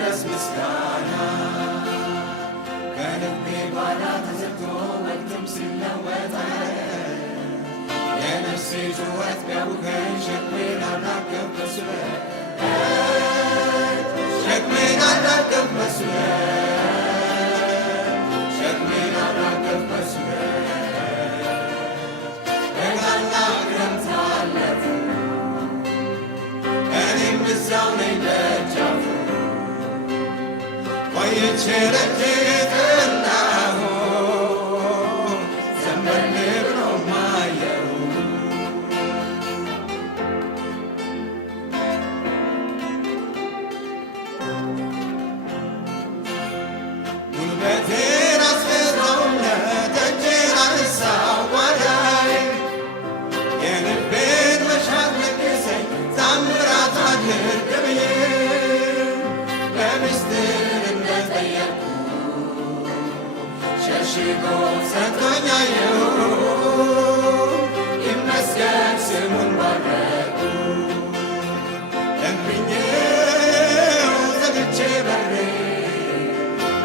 ይድረስ ምስጋና ከልቤ ጓዳ ተዘግቶ ወቅትም ሲለወጥ የነፍሴ ጩኸት ቢያውከኝ ሸክሜን አላቅም በሱለት ሸክሜን አላቅም በሱለት ሸክሜን አላቅም በሱለት በጋና ክረምት አለፉ እኔም እዛው ነኝ ደጃፉ ቆይቼ ረጅ ጠናሁ ዘንበል ብሎ ማየው ጉልበቴን አስፈራውለት እጄን አነሳው ጓዳዬ የልቤን መሻት ለግሰኝ ታምራት አድርግ ብዬ በምስጢር እንደጠየቅኩ ሸሽጎ ሰጥቶኝ አየሁ ይመስገን ስሙን ባረኩ ለምኜው ዘግቼ በሬ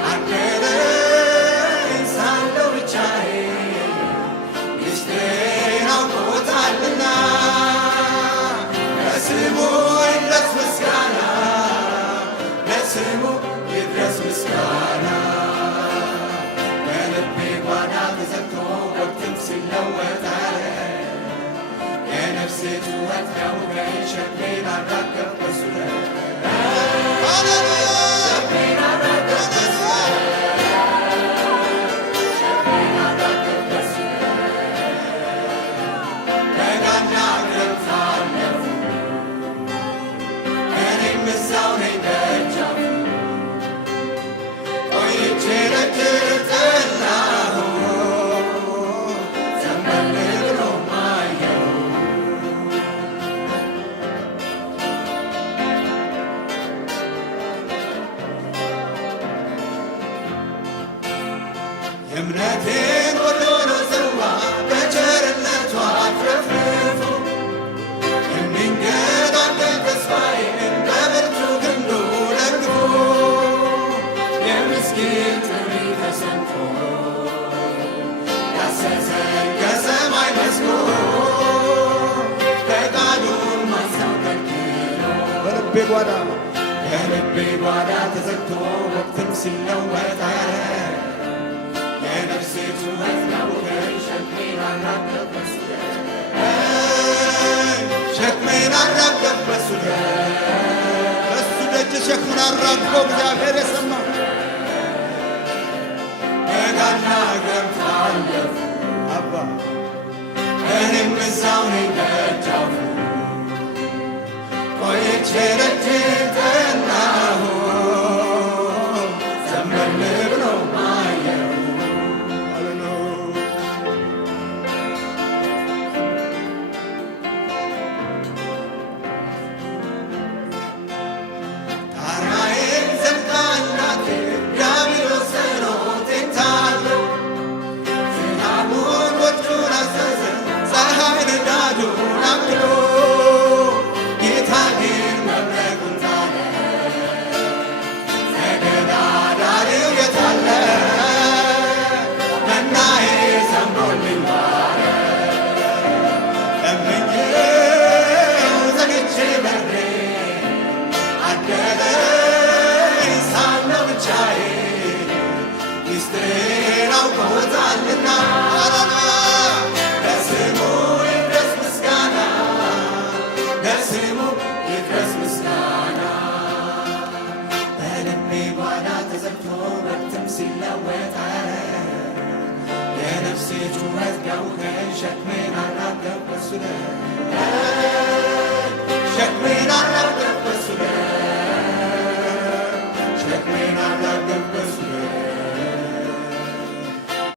አደረኝ ሳለሁ ብቻዬ ሚስጥሬን አውቆታልና ለስሙ ይድረስ ምስጋና ለስሙ ይድረስ ምስጋና በልቤ ጓዳ ተዘግቶ ወቅትም ሲለወጥ የነፍሴ ጩኸት ቢያውከኝ ሸክሜን አራገፍ በሱለት ሸክሜን አራገፍ ሸክሜን አራገፍ በሱለት በጋና ክረምት አለፉ እኔም እዛው ነኝ ደጃፉ ቆይቼ ደጅ ጠናሁ ዘንበል ብሎ ማየው የእምነቴን ጎዶሎ ጽዋ በቸርነቱ አትረፍርፎ የሚንገዳገድ ተስፋዬን በብርቱ ክንዱ ደግፎ የምስኪን ጥሪ ተሰምቶ ያሰሰኝ ከሰማይ መስሎ ፈቃዱን ማሳው ከልክሎ በልቤ ጓዳ ተዘግቶ ወቅትም ሲለወጥ የነፍሴ ጩኸት ቢያውከኝ ሸክሜን አራገፍ በሱለት ሸክሜን አራገፍ በሱለት በሱ ደጅ ሸክሙን አራግፎ እግዚአብሔር የሰማው በጋና ክረምት አለፉ አባ እኔም እዛው ነኝ ደጃፉ ቆይቼ ደጅ ጠናሁ ዘንበል ብሎ ማየው ጣራዬን ዘግታ እናቴ ዲያብሎስ ጸሎቴን ታለው ዝናቡን ወቅቱን አዘዘ ፀሐይ ንዳዱን አክሎ ጌታ ግን መብረቁን ጣለ ተገዳዳሪው የታለ መናዬ ዘንቦልኝ ዋለ ለምኜው ዘግቼ በሬ አደረኝ ሳለሁ ብቻዬ ሚስጥሬን አውቆታልና ለስሙ ይድረስ ምስጋና ለስሙ ይድረስ ምስጋና በልቤ ጓዳ ተዘግቶ ወቅትም ሲለወጥ የነፍሴ ጩኸት ቢያውከኝ ሸክሜን አራገፍ በሱለት ሸክሜን አራገፍ በሱለት ሸክሜን